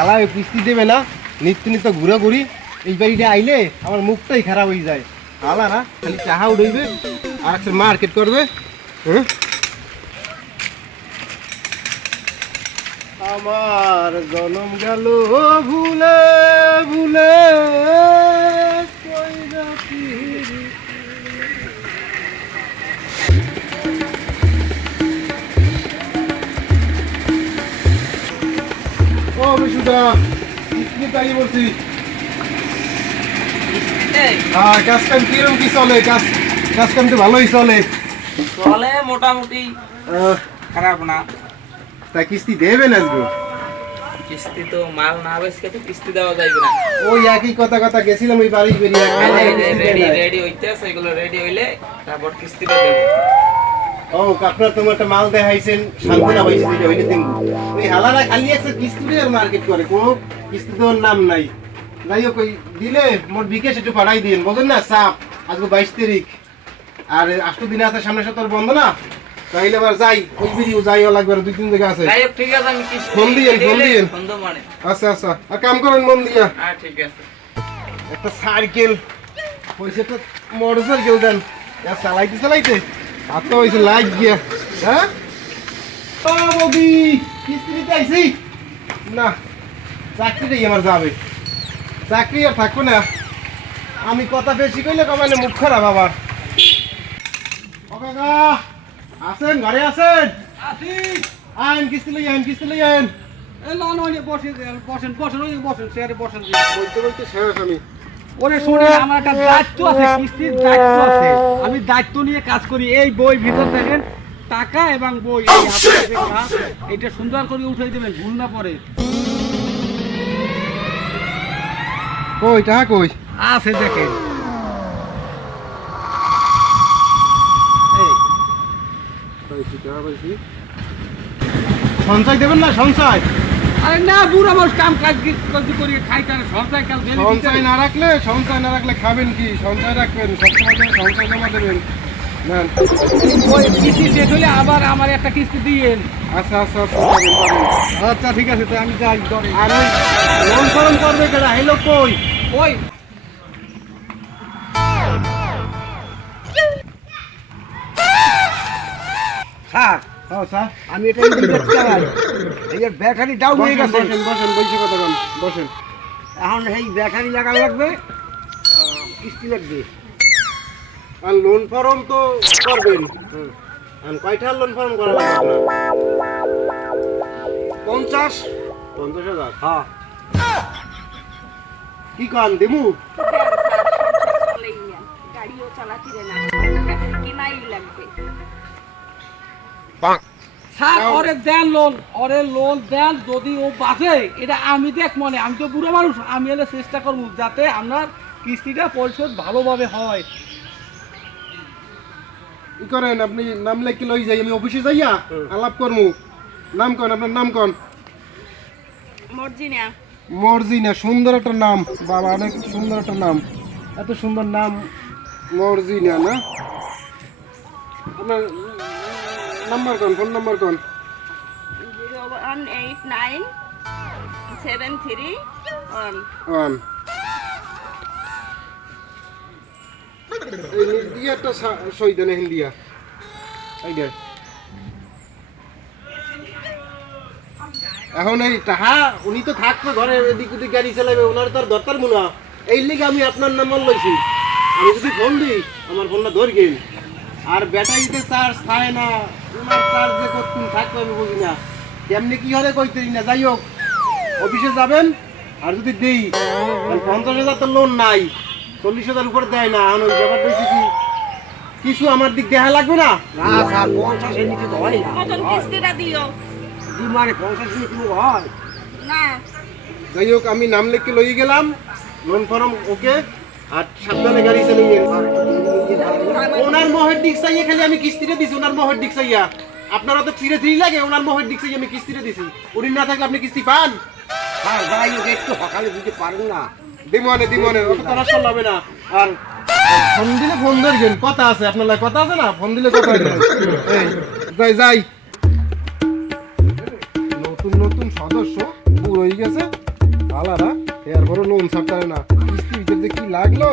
হালায় কিস্তি দেবে না, নিত্য নিত্য ঘুরে ঘুরি। এই বাড়িটা আইলে আমার মুখটাই খারাপ হয়ে যায়। হালারা খালি চাহা উঠবে আর একটা মার্কেট করবে। হ্যাঁ, আমার জনম গেল ভুলে ভুলে কইরা পিরিতি। ও বিশুদা, কিস্তি তাই বলছি। হ্যাঁ, কাজ কাম কিরম কি চলে? কাজ কাম তো ভালোই চলে। চলে মোটামুটি, খারাপ না। তা কিস্তি দেবেন আজকে? কিস্তি তো মাল না বেচকে তো কিস্তি দেওয়া যাবে না। ওই একই কথা গেছিলাম ওই বাড়ি বেরিয়ে। রেডি হইতেছে, এগুলো রেডি হইলে তারপর কিস্তিটা দেবো। ও আপনার তোমার একটা মাল দেখাইছেন, সান্ত্বনা পাইছে যেটা হইলে দিন। ওই হালারা খালি একটা কিস্তি দিয়ে মার্কেট করে, কোনো কিস্তি দেওয়ার নাম নাই। যাই হোক, ওই দিলে মোট বিকেশ একটু পাঠাই দিন, বোঝেন না? চাপ আজকে 22 তারিখ, আর 8 দিন আছে, সামনের সপ্তাহ বন্ধ না। তাইলে আবার যাই, ওই ভিডিও যাইও লাগবে, আর 2-3 জায়গা আছে। যাই হোক, ঠিক আছে, আমি কিস্তি ফোন দিয়েন। ফোন তো মানে। আচ্ছা আর কাম করেন মন দিয়া। হ্যাঁ, ঠিক আছে। একটা সাইকেল হয়েছে, একটা মোটর সাইকেল দেন। চালাইতে আর তো হয়েছে লাইট গিয়া। হ্যাঁ ও বৌদি, কিস্তি নিতে আইছি না, চাকরিটাই আমার যাবে। চাকরি আর থাকবো না। আমি কথা বেশি কইলে কমাইলে মুখ খারাপ আবার। ও কাকা, আছেন? ঘরে আছেন? আইন কিস্তি লই আইন। বলতে শেষ আমি। ওরে শোনে, আমার একটা দায়িত্ব আছে, কিস্তির দায়িত্ব আছে। আমি দায়িত্ব নিয়ে কাজ করি। এই বই ভিতর দেখেন, টাকা এবং বই, এই হাতে যে কাজ, এটা সুন্দর করে উঠাই দেবেন, ভুল না পড়ে। কই টাকা কই? আছে দেখেন। সঞ্চয় দেবেন না? সঞ্চয় আরে না, বুড়া মানুষ কাম কাজ করি, খাই তার সঞ্চয় কাল সঞ্চয় না রাখলে খাবেন কি? সঞ্চয় রাখবেন, সবসময় সঞ্চয় জমা দেবেন। কিস্তি শেষ হলে আবার আমার একটা কিস্তি দিয়েন। আচ্ছা পাবেন। আচ্ছা ঠিক আছে, তো আমি যাই। আর ওই লোন ফরম করবে কেনা? হ্যালো কই? ওই স্যার, স্যার আমি এটা ইঞ্জিনিয়ার চালাই। এই ব্যাটারি ডাউন হয়ে গেছে। বসেন বলছি কথা বলেন, বসেন। এখন এই ব্যাটারি লাগা লাগবে, কিস্তি লাগবে। আর লোন ফরম তো করবেন। আর কয়টা লোন ফরম করা লাগবে আপনার? 50,000। হ্যাঁ, কি কান দিমু? গাড়িও চালাতে না, কিনাই লাগবে। স্যার, ওরে দেন লোন, লোন দেন। যদি ও বাঁচে, এটা আমি দেখ, মনে আমি তো বুড়ো মানুষ, আমি এলে চেষ্টা করবো যাতে আপনার কিস্তিটা পরিশোধ ভালোভাবে হয়। কি করেন আপনি? নাম লেখি লই যাই, আমি অফিসে যাইয়া আলাপ করমু। নাম কন, আপনার নাম কন। মর্জিনা, সুন্দর একটা নাম বাবা, অনেক সুন্দর একটা নাম। এত সুন্দর নাম মর্জিনা না? আপনার নাম্বার কন, ফোন নাম্বার কন। 0189731 এই নিজ দিয়ে একটা সই দেন হিন্দিয়া। এখন এই তাহা উনি তো থাকবে ঘরে, এদিক ওদিক গাড়ি চালাবে, ওনার তো আর দরকার মনে হয়। এই লিগে আমি আপনার নাম্বার লইছি। আমি যদি ফোন দিই, আমার ফোনটা ধরবেন। আর ব্যাটারিতে চার্জ থাকে না, ওনার চার্জ যে কতক্ষণ থাকবে আমি বুঝি না। কেমনি কি হলে কইতেই না। যাই হোক, অফিসে যাবেন। আর যদি দেই, 50,000 তো লোন নাই, 40,000 উপরে দেয় না। এখন ওই ব্যাপারটা হচ্ছে কি, কিছু আমার দিক দেখা লাগবে না? না স্যার, 50-এর নিচে তো হয় না। কত কিস্তিটা দিও? মানে 50 নিচে হয় না, যাই হোক, আমি নাম লিখে লই গেলাম, লোন ফর্ম ওকে। আর সাবধানে গাড়ি চালিয়ে। ওনার মোহের দিক চাইয়ে খালি আমি কিস্তিটা দিছি, ওনার মোহের দিক চাইয়া। আপনারা তো চিরে থ্রি লাগে, ওনার মোহের দিক চাইয়ে আমি কিস্তিটা দিছি। উনি না থাকলে আপনি কিস্তি পান? স্যার, যাই হোক, একটু সকালে দিতে পারেন না? দিমনে অত তারা চলাবে না। আর ফোন দিলে ফোন ধরবেন, কথা আছে আপনার লাগে, কথা আছে না? ফোন দিলে কথা হবে। এই যাই নতুন সদস্য পুরো হয়ে গেছে। হালারা এর বড় লোন ছাড়তে না কিস্তির ভিতরে যে কি লাগলো